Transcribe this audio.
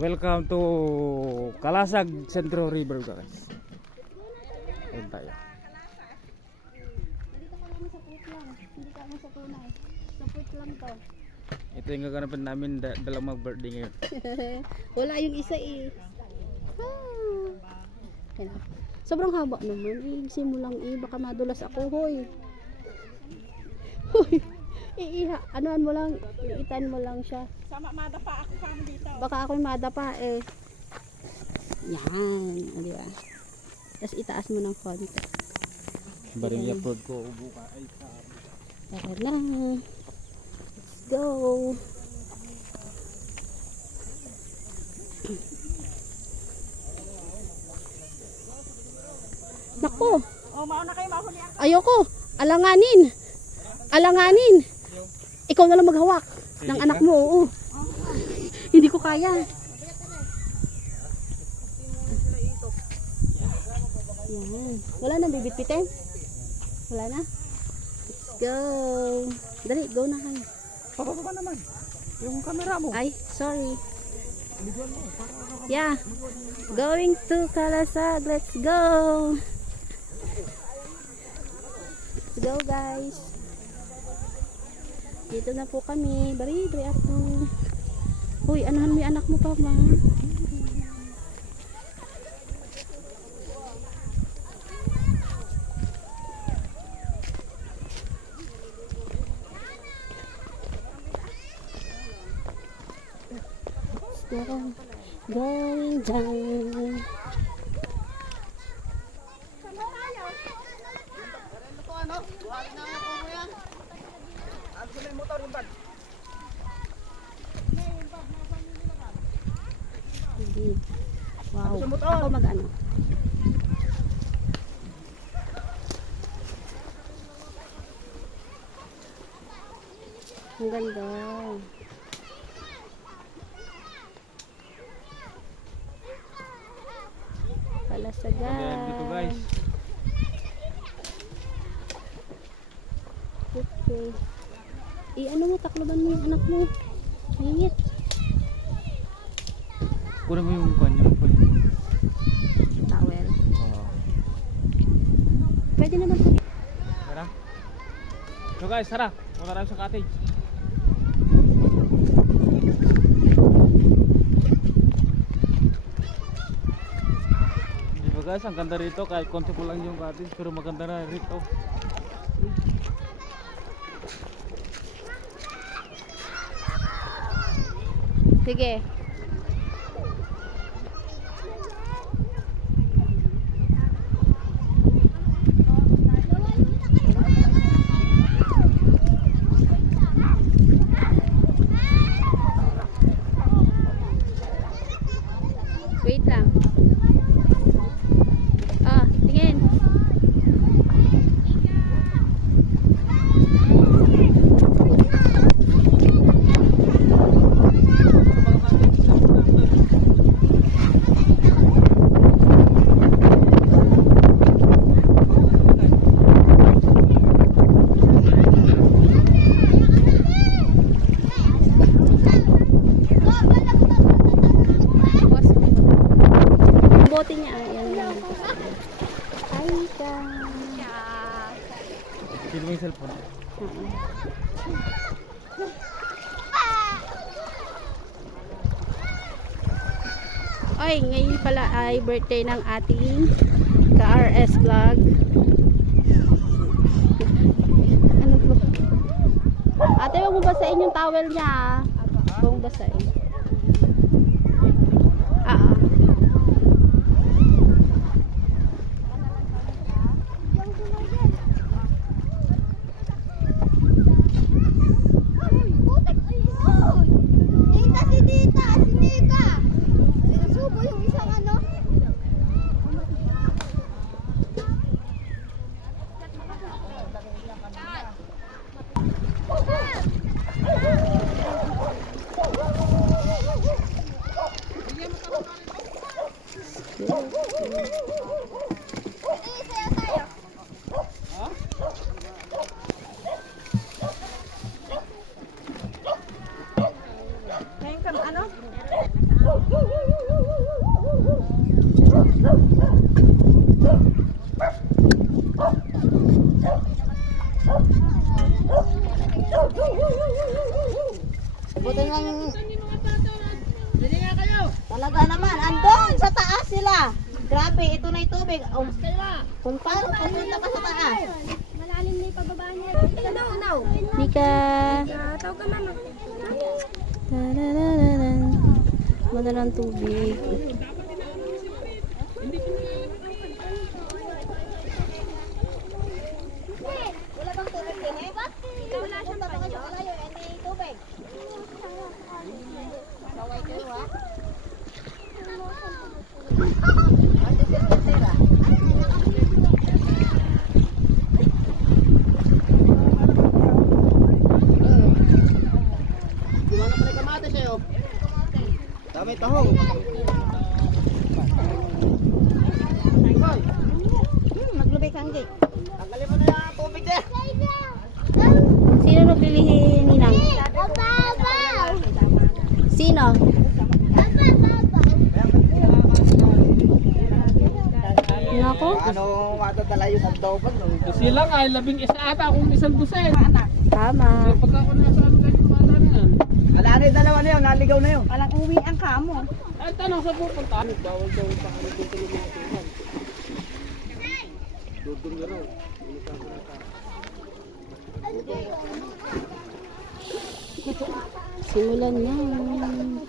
Welcome to Kalasag Centro River guys. Ayan tayo. Dito ka lang sa put lang. Hindi ka sa tunay. Sa put lang to. Ito yung gaganapan namin dalang mag-birthday ngayon. Wala yung isa eh. Ayan. Sobrang haba naman. Simulang baka madulas ako hoy. Hoy. Anuan mo lang, iitan mo lang siya. Sama madapa ako kami dito. Baka ako'y madapa eh. Yan, di ba? Tapos itaas mo ng konti. Baring i-upload ko buka ay sa Tara na. Let's go. Naku, Oh, mauna kayo mahuli ako. ayoko. Alanganin. Alanganin. Ikaw na lang maghawak ng anak mo. Oo. Hindi ko kaya. Yan. Wala na bibitbitin? Wala na? Let's go. Dali, go na kayo. Pababa naman. Yung camera mo. Ay, sorry. Yeah. Going to Kalasag. Let's go. Let's go guys. Dito na po kami. Bari ako. Uy, anahan mo yung anak mo pa, ma. Going down. Hindi. Wow. Ako mag-ano. Ang ganda. Kalasagan. Dito guys. Okay. Ano mo, takloban mo yung anak mo. Mayit. Kunin mo yung kanya. Towel. Oo. Pwede naman po. Tara. So guys, tara. Punta tayo sa cottage. Diba guys, ang ganda rito kahit konti po lang yung cottage pero maganda na rito. Sige. Wait lang. Tingin. Bote niya. Ayan lang. Hi ka. Sino mo yung cellphone? Oy, ngayon pala ay birthday ng ating ka-RS vlog. Ano po? Ate, wag mo basahin yung towel niya. Huwag mo basahin. Ngayon ka ano? Buti ng... Talaga naman, andun sa taas sila. Grabe, ito na yung tubig. Kung paano pupunta pa sa taas. Malalim na yung pababa niya. Nika. Tawag ka mama. Tarararan. Madalang tubig. Wala bang tubig din eh? Wala siyang pa kayo kalayo, hindi tubig. Kaway kayo ha? Ate Sir, Gimana pala kamate sa'yo? Dami tahong. maglubay kang gate. Tanggalin mo na yung tubig dyan. Sino naglilihi, Ninang? Sino? Nako. Ano matadala yung sandoban? Kasi lang ay 11 ata kung isang dusen. Tama. Pagka ako nasa ano kayo kumata na yan. Wala na yung dalawa na yun, naligaw na yun. Walang uwi ang kamo. Ay, tanong sa pupunta. Bawal daw sa ano dito lumatuhan. Dudong na raw. Simulan na.